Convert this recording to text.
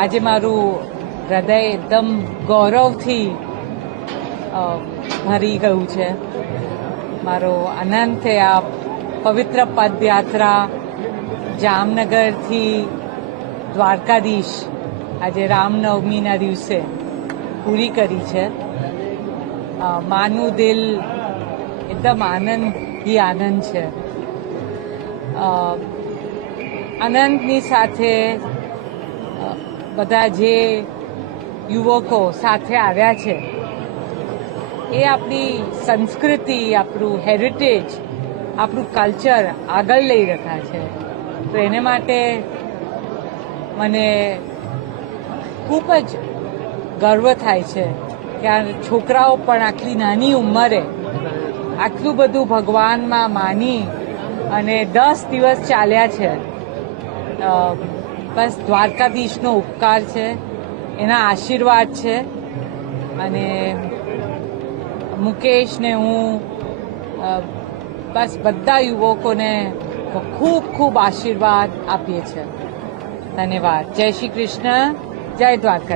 આજે મારું હૃદય એકદમ ગૌરવથી ભરી ગયું છે. મારો આનંદ છે આ પવિત્ર પદયાત્રા જામનગરથી દ્વારકાધીશ આજે રામનવમીના દિવસે પૂરી કરી છે. માનું દિલ એકદમ આનંદથી આનંદ છે. આનંદની સાથે બધા જે યુવકો સાથે આવ્યા છે એ આપણી સંસ્કૃતિ, આપણું હેરિટેજ, આપણું કલ્ચર આગળ લઈ રહ્યા છે. તો એને માટે મને ખૂબ જ ગર્વ થાય છે કે આ છોકરાઓ પણ આટલી નાની ઉંમરે આટલું બધું ભગવાનમાં માની અને 10 દિવસ ચાલ્યા છે. બસ દ્વારકાધીશનો ઉપકાર છે, એના આશીર્વાદ છે. અને મુકેશને હું બસ બધા યુવકોને ખૂબ ખૂબ આશીર્વાદ આપીએ છીએ. ધન્યવાદ. જય શ્રી કૃષ્ણ, જય દ્વારકા.